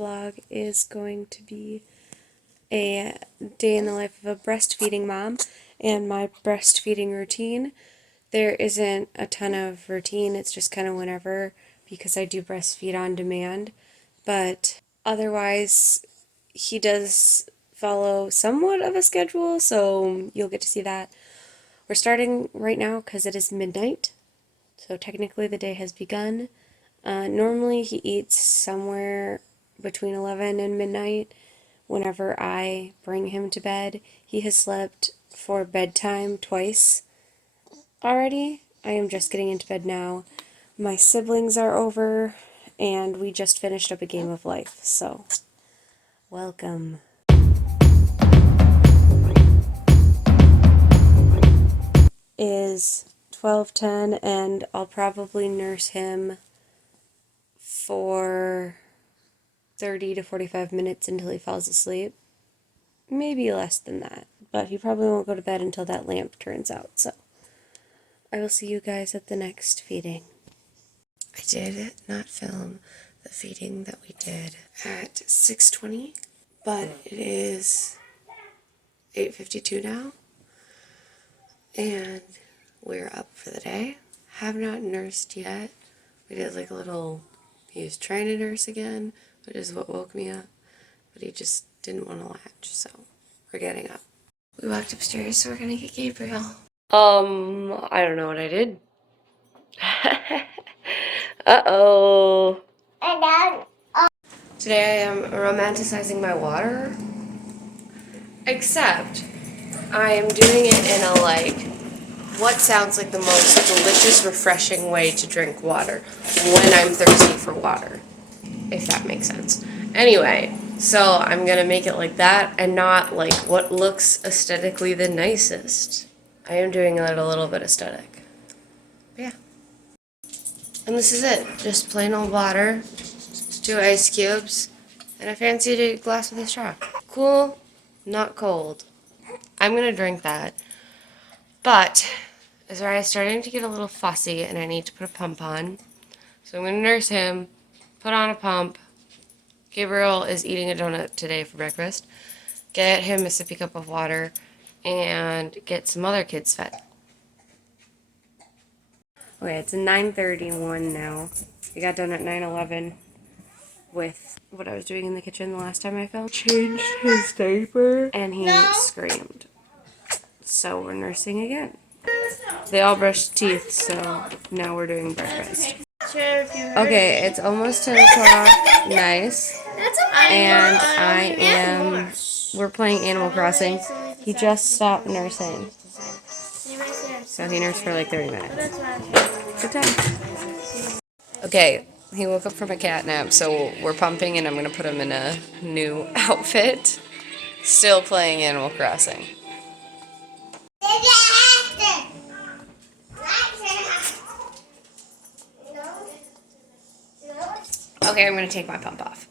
vlog is going to be a day in the life of a breastfeeding mom and my breastfeeding routine. There isn't a ton of routine, it's just kind of whenever, because I do breastfeed on demand, but otherwise he does follow somewhat of a schedule, so you'll get to see that. We're starting right now because it is midnight, so technically the day has begun. Normally he eats somewhere between 11 and midnight whenever I bring him to bed. He has slept for bedtime twice already. I am just getting into bed now. My siblings are over, and we just finished up a game of life, so welcome. Is 12:10, and I'll probably nurse him for 30 to 45 minutes until he falls asleep. Maybe less than that, but he probably won't go to bed until that lamp turns out, so I will see you guys at the next feeding. I did not film the feeding that we did at 6:20, but it is 8:52 now, and we're up for the day. Have not nursed yet. We did like a little, he was trying to nurse again, which is what woke me up, but he just didn't want to latch, so we're getting up. We walked upstairs, so we're gonna get Gabriel. I don't know what I did. Uh-oh. Today I am romanticizing my water, except I am doing it in a, like, what sounds like the most delicious, refreshing way to drink water when I'm thirsty for water, if that makes sense. Anyway, so I'm gonna make it like that and not like what looks aesthetically the nicest. I am doing it a little bit aesthetic. But yeah. And this is it. Just plain old water, 2 ice cubes, and a fancy glass with a straw. Cool, not cold. I'm gonna drink that. But Azariah's starting to get a little fussy and I need to put a pump on. So I'm gonna nurse him, put on a pump. Gabriel is eating a donut today for breakfast. Get him a sippy cup of water and get some other kids fed. Okay, it's 9:31 now. We got done at 9:11 with what I was doing in the kitchen the last time I filmed. Changed his diaper and he screamed. So we're nursing again. They all brushed teeth, so now we're doing breakfast. Okay, it's almost 10 o'clock. Nice. And we're playing Animal Crossing. He just stopped nursing. So he nursed for like 30 minutes. Good time. Okay, he woke up from a cat nap, so we're pumping and I'm going to put him in a new outfit. Still playing Animal Crossing. Okay, I'm going to take my pump off.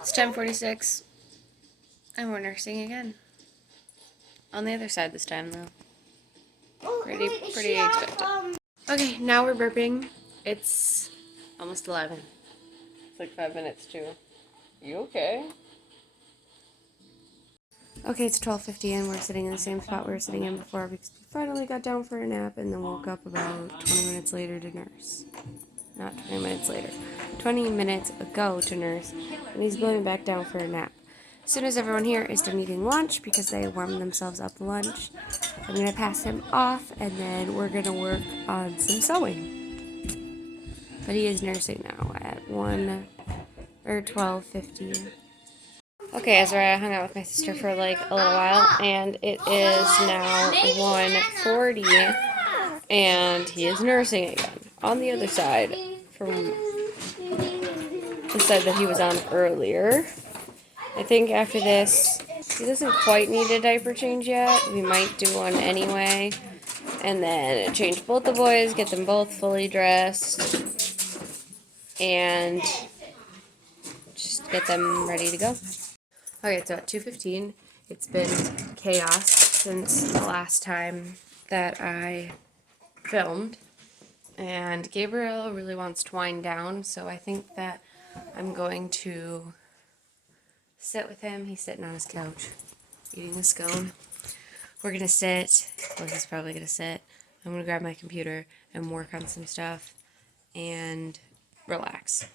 It's 10:46, and we're nursing again. On the other side this time, though. Pretty expected. Okay, now we're burping. It's almost 11. It's like 5 minutes too. You okay? Okay, it's 12:50 and we're sitting in the same spot we were sitting in before because we finally got down for a nap and then woke up about 20 minutes later to nurse. Not 20 minutes later. 20 minutes ago to nurse, and he's going back down for a nap. As soon as everyone here is done eating lunch, because they warmed themselves up lunch, I'm going to pass him off, and then we're going to work on some sewing. But he is nursing now at 12:50. Okay, Azariah hung out with my sister for like a little while, and it is now 1:40, and he is nursing again. On the other side, from the side that he was on earlier. I think after this, he doesn't quite need a diaper change yet. We might do one anyway. And then change both the boys, get them both fully dressed, and just get them ready to go. Okay, it's about 2:15. It's been chaos since the last time that I filmed. And Gabriel really wants to wind down, so I think that I'm going to sit with him. He's sitting on his couch, eating a scone. We're going to sit. Well, he's probably going to sit. I'm going to grab my computer and work on some stuff and relax.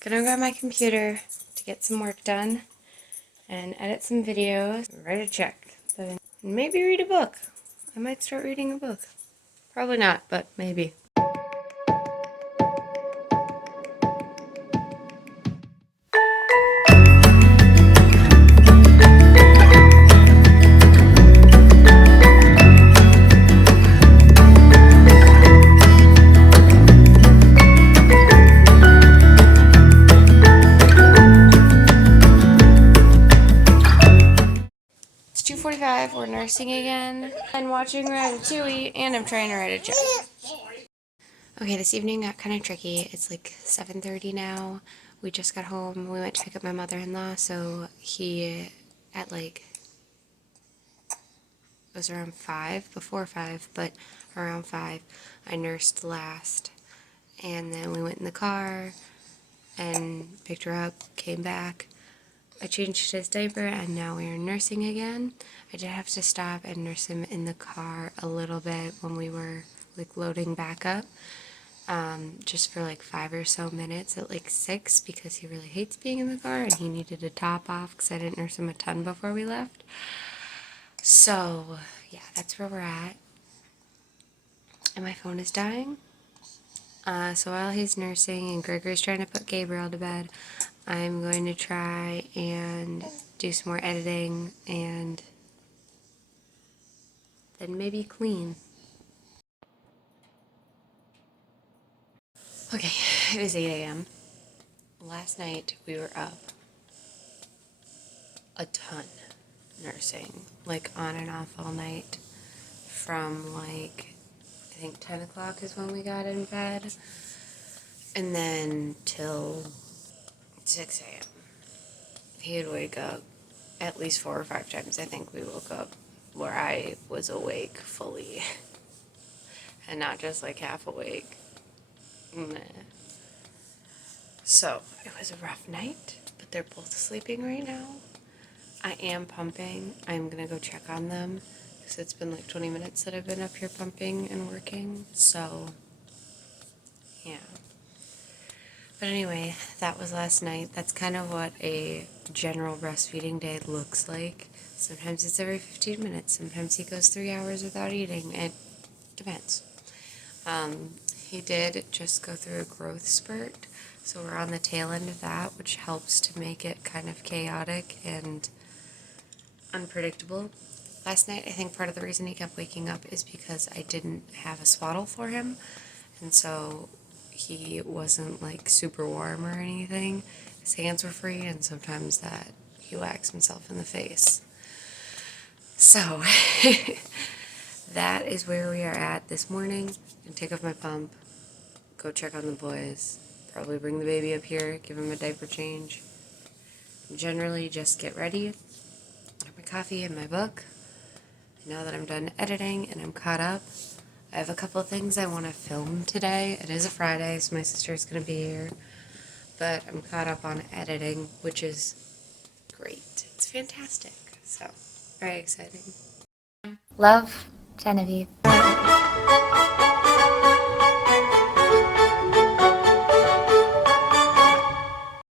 Gonna grab my computer to get some work done and edit some videos, write a check, and maybe read a book. I might start reading a book. Probably not, but maybe. It's 2:45, we're nursing again, and watching Ratatouille, and I'm trying to write a check. Okay, this evening got kind of tricky. It's like 7:30 now. We just got home. We went to pick up my mother-in-law, so he, at like, it was around 5, before 5, but around 5, I nursed last. And then we went in the car and picked her up, came back. I changed his diaper, and now we are nursing again. I did have to stop and nurse him in the car a little bit when we were like loading back up. Just for like 5 or so minutes at like 6 because he really hates being in the car and he needed a top off because I didn't nurse him a ton before we left. So yeah, that's where we're at. And my phone is dying. So while he's nursing and Gregory's trying to put Gabriel to bed, I'm going to try and do some more editing and then maybe clean. Okay, it is 8 a.m. Last night we were up a ton nursing, like on and off all night from like, I think 10 o'clock is when we got in bed, and then till 6 a.m. He'd wake up at least 4 or 5 times. I think we woke up where I was awake fully and not just like half awake. Meh. So it was a rough night, but they're both sleeping right now. I am pumping. I'm gonna go check on them because it's been like 20 minutes that I've been up here pumping and working. So yeah. But anyway, that was last night. That's kind of what a general breastfeeding day looks like. Sometimes it's every 15 minutes. Sometimes he goes 3 hours without eating. It depends. He did just go through a growth spurt, so we're on the tail end of that, which helps to make it kind of chaotic and unpredictable. Last night, I think part of the reason he kept waking up is because I didn't have a swaddle for him, and so he wasn't like super warm or anything. His hands were free, and sometimes that he whacks himself in the face. So that is where we are at this morning. I'm gonna take off my pump, go check on the boys, probably bring the baby up here, give him a diaper change, and generally just get ready, have my coffee and my book. Now that I'm done editing and I'm caught up, I have a couple of things I want to film today. It is a Friday, so my sister's going to be here, but I'm caught up on editing, which is great. It's fantastic. So, very exciting. Love, Genevieve.